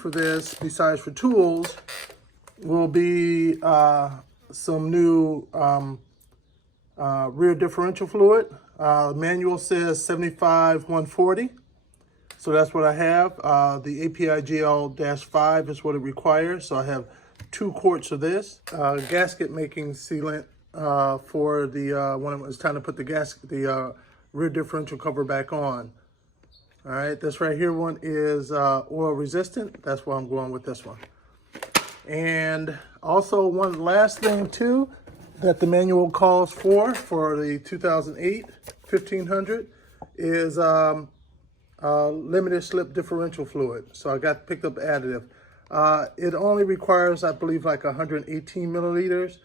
for this, besides for tools, will be some new rear differential fluid. Manual says 75-140. So that's what I have. The API GL-5 is what it requires. So I have 2 quarts of this. Gasket making sealant for the when it was time to put the rear differential cover back on. All right, this right here one is oil resistant. That's why I'm going with this one. And also one last thing too that the manual calls for the 2008 1500 is limited slip differential fluid. So I picked up additive. It only requires, I believe, like 118 milliliters,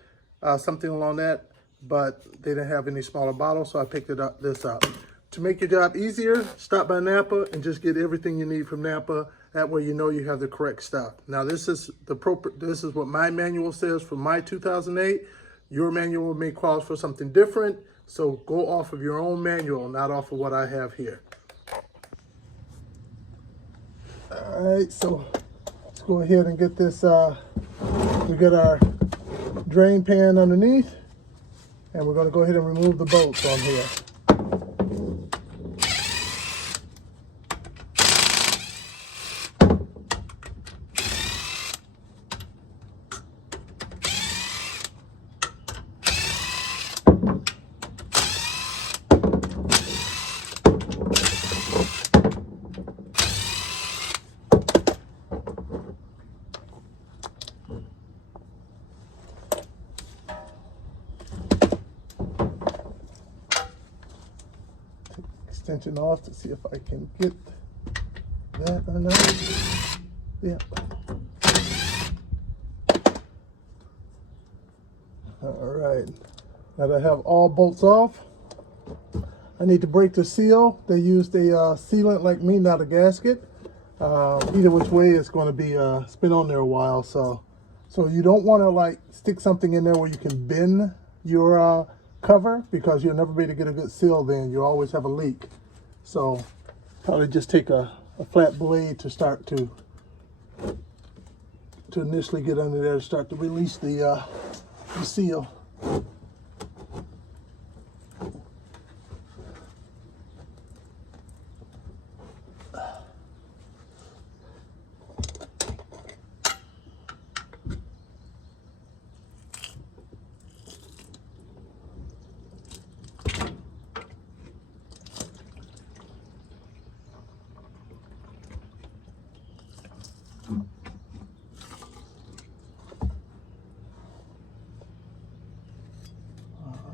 something along that, but they didn't have any smaller bottles, so I picked this up. To make your job easier, stop by Napa and just get everything you need from Napa. That way you know you have the correct stuff. Now this is what my manual says for my 2008. Your manual may call for something different, so go off of your own manual, not off of what I have here. All right, so let's go ahead and get this. We got our drain pan underneath, and we're going to go ahead and remove the bolts on here. Extension off to see if I can get that or not. Yeah. All right. Now that I have all bolts off, I need to break the seal. They used a sealant like me, not a gasket. Either which way, it's going to be it's been on there a while. So you don't want to like stick something in there where you can bend your cover, because you'll never be able to get a good seal then. You always have a leak. So probably just take a flat blade to start to initially get under there to start to release the seal.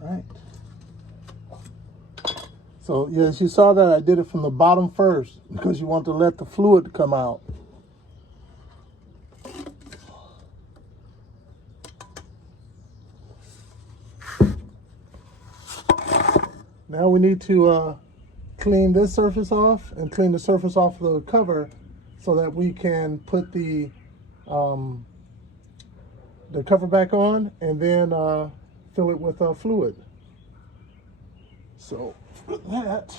Right. So yes, you saw that I did it from the bottom first because you want to let the fluid come out. Now we need to clean this surface off and clean the surface off of the cover so that we can put the cover back on and then fill it with fluid. So for that,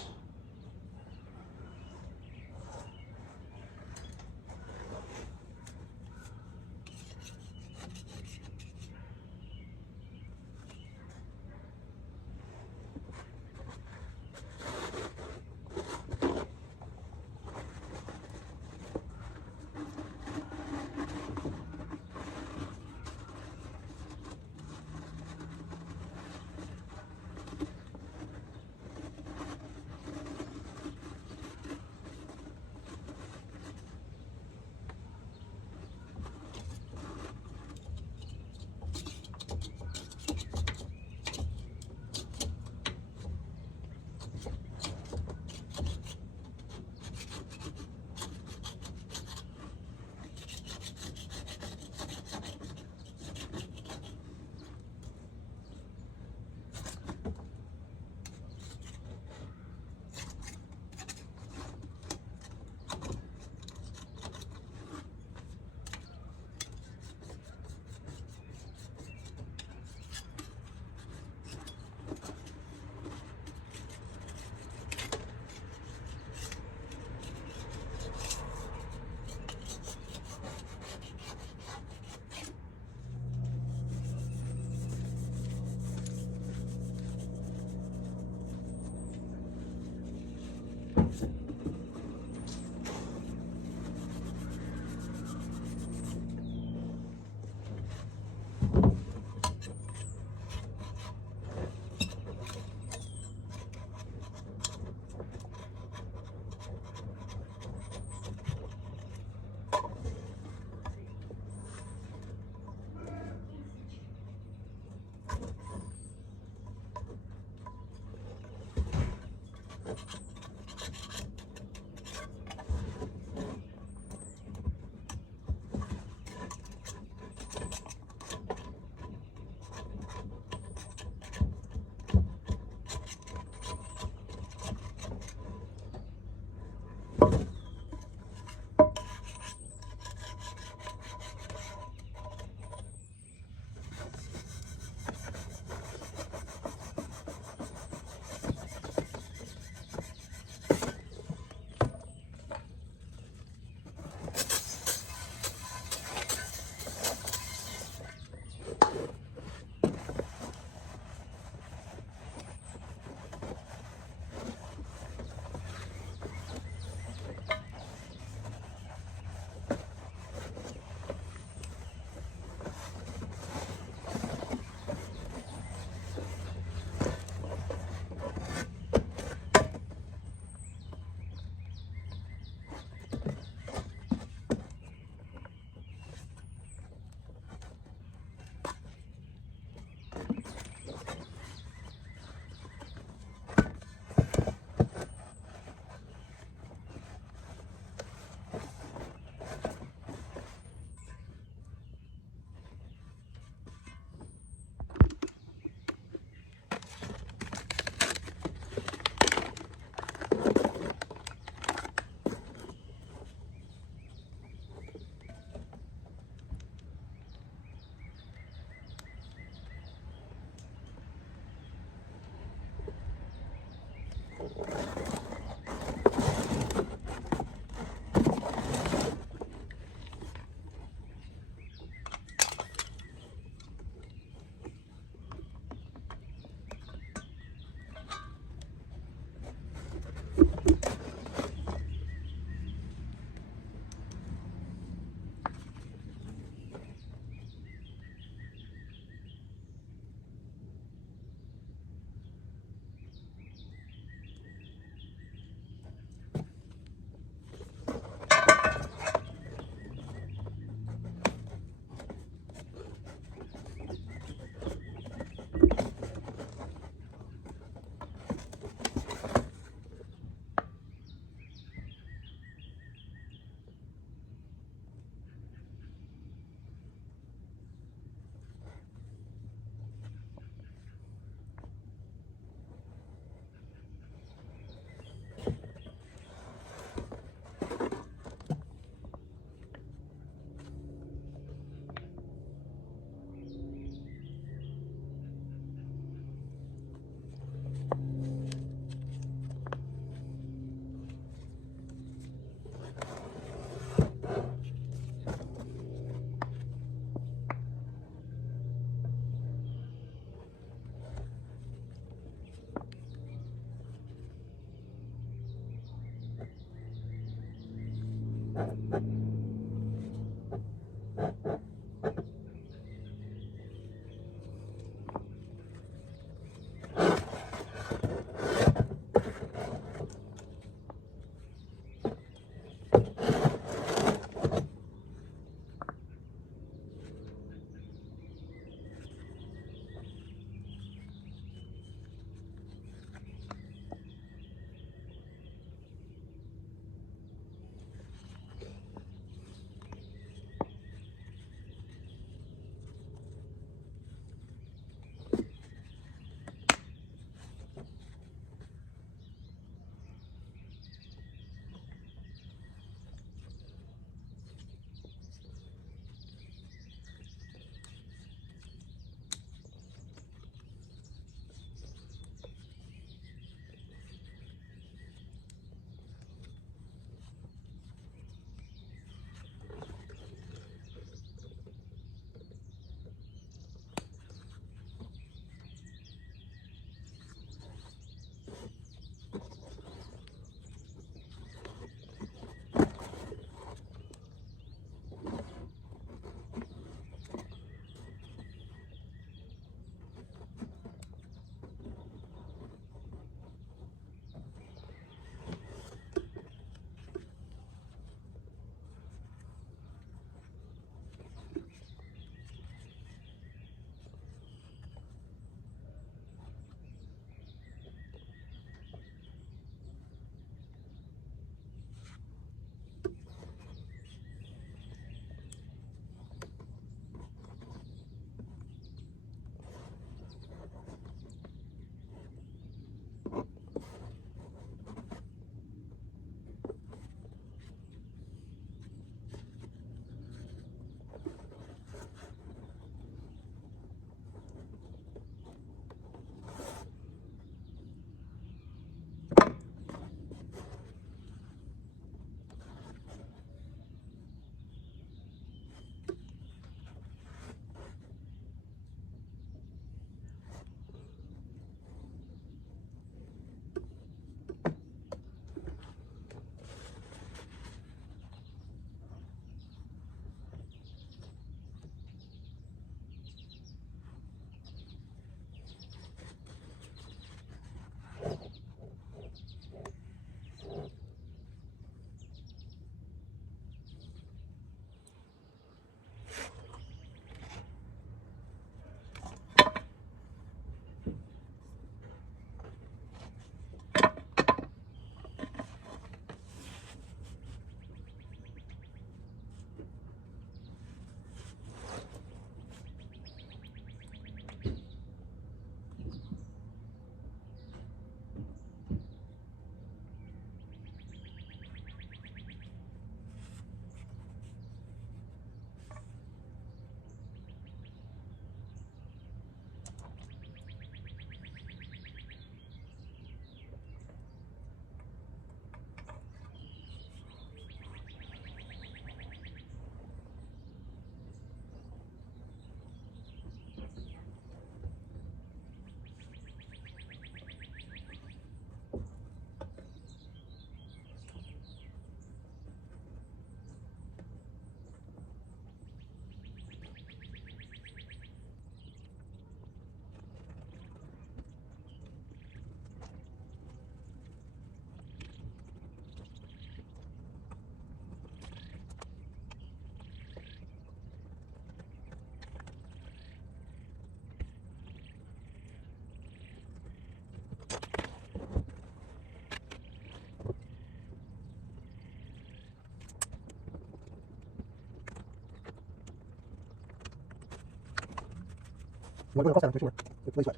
I'm going to cross that, make sure it's lays flat.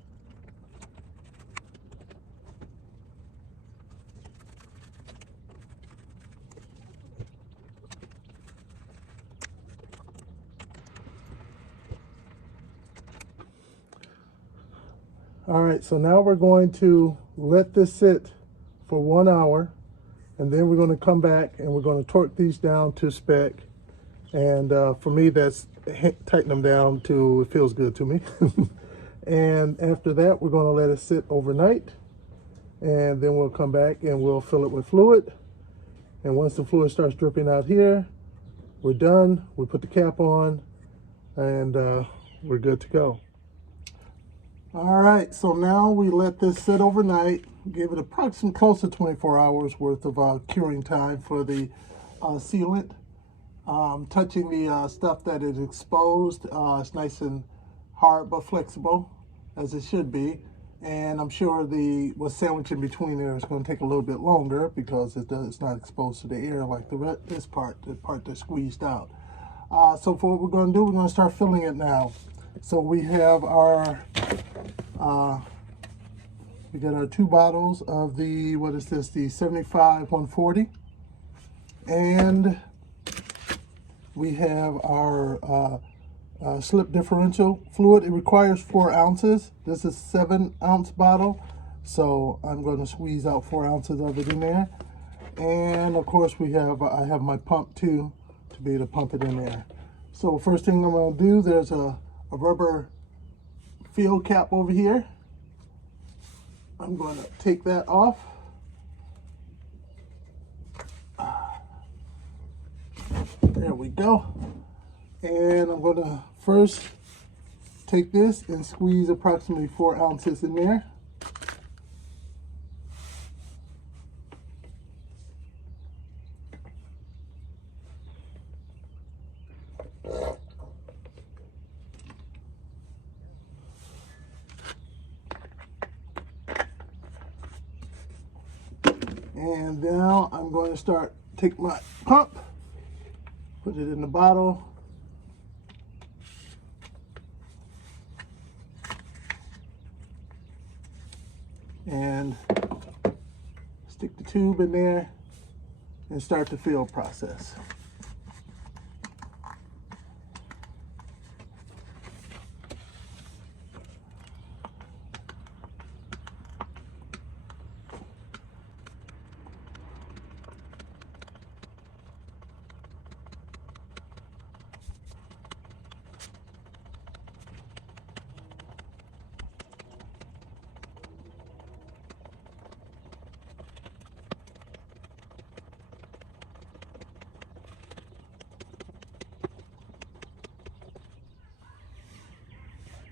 All right, so now we're going to let this sit for 1 hour, and then we're going to come back and we're going to torque these down to spec. And for me, that's tighten them down to it feels good to me. And after that, we're going to let it sit overnight, and then we'll come back and we'll fill it with fluid. And once the fluid starts dripping out here, we're done. We put the cap on, and we're good to go. All right, so now we let this sit overnight, give it approximately close to 24 hours worth of curing time for the sealant. Touching the stuff that is exposed, it's nice and hard but flexible, as it should be. And I'm sure what's sandwiched in between there is going to take a little bit longer because it's not exposed to the air like this part, the part that's squeezed out. So for what we're going to do, we're going to start filling it now. So we have our we got our 2 bottles of the, what is this, the 75-140, and we have our slip differential fluid. It requires 4 ounces. This is 7-ounce bottle, so I'm going to squeeze out 4 ounces of it in there. And of course I have my pump too to be able to pump it in there. So first thing I'm going to do, there's a rubber field cap over here. I'm going to take that off. There we go. And I'm going to first take this and squeeze approximately 4 ounces in there. And now I'm going to take my pump, put it in the bottle, and stick the tube in there and start the fill process.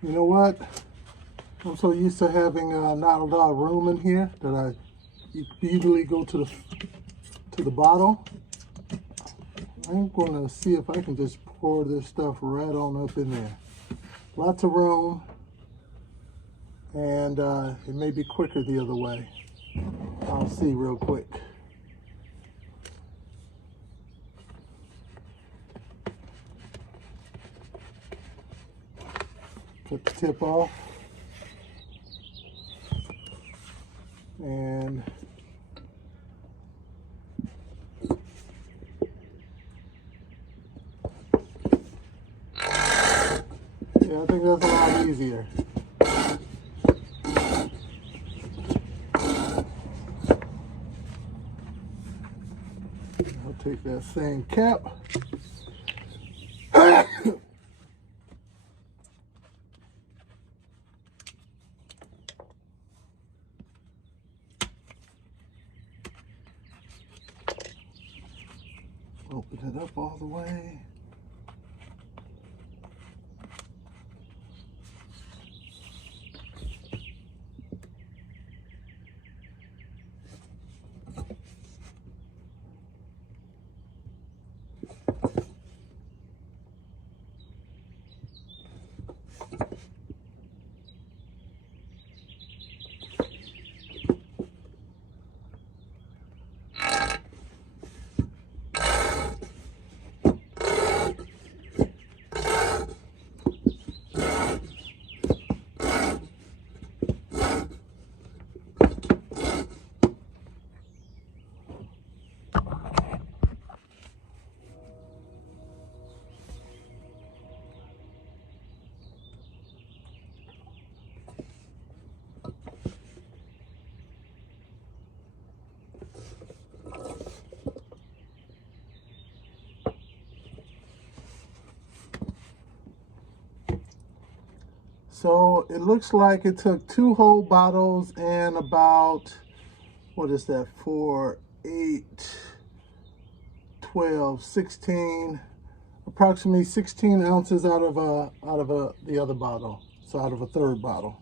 You know what? I'm so used to having not a lot of room in here that I easily go to the bottle. I'm going to see if I can just pour this stuff right on up in there. Lots of room, and it may be quicker the other way. I'll see real quick. Cut the tip off, and yeah, I think that's a lot easier. I'll take that same cap. Open it up all the way. So it looks like it took 2 whole bottles and about, what is that, 4, 8, 12, 16, approximately 16 ounces out of the other bottle. So out of a third bottle.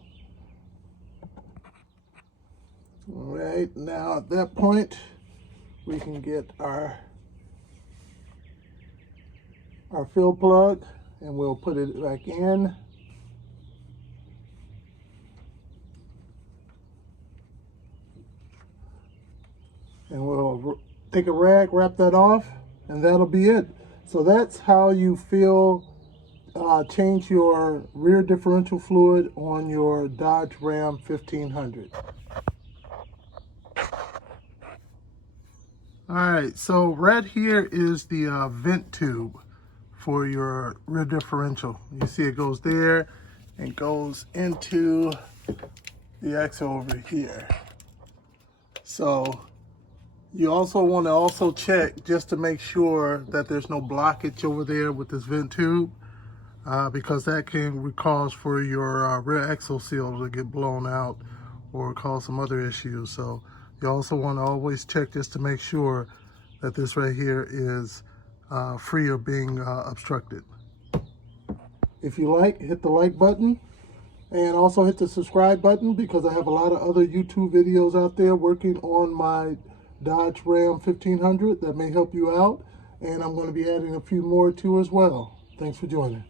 All right, now at that point, we can get our fill plug and we'll put it back in. And we'll take a rag, wrap that off, and that'll be it. So that's how you change your rear differential fluid on your Dodge Ram 1500. All right, so right here is the vent tube for your rear differential. You see it goes there and goes into the axle over here. So you also want to check just to make sure that there's no blockage over there with this vent tube, because that can cause for your rear axle seal to get blown out or cause some other issues. So you also want to always check just to make sure that this right here is free of being obstructed. If you like, hit the like button and also hit the subscribe button, because I have a lot of other YouTube videos out there working on my Dodge Ram 1500 that may help you out, and I'm going to be adding a few more too as well. Thanks for joining.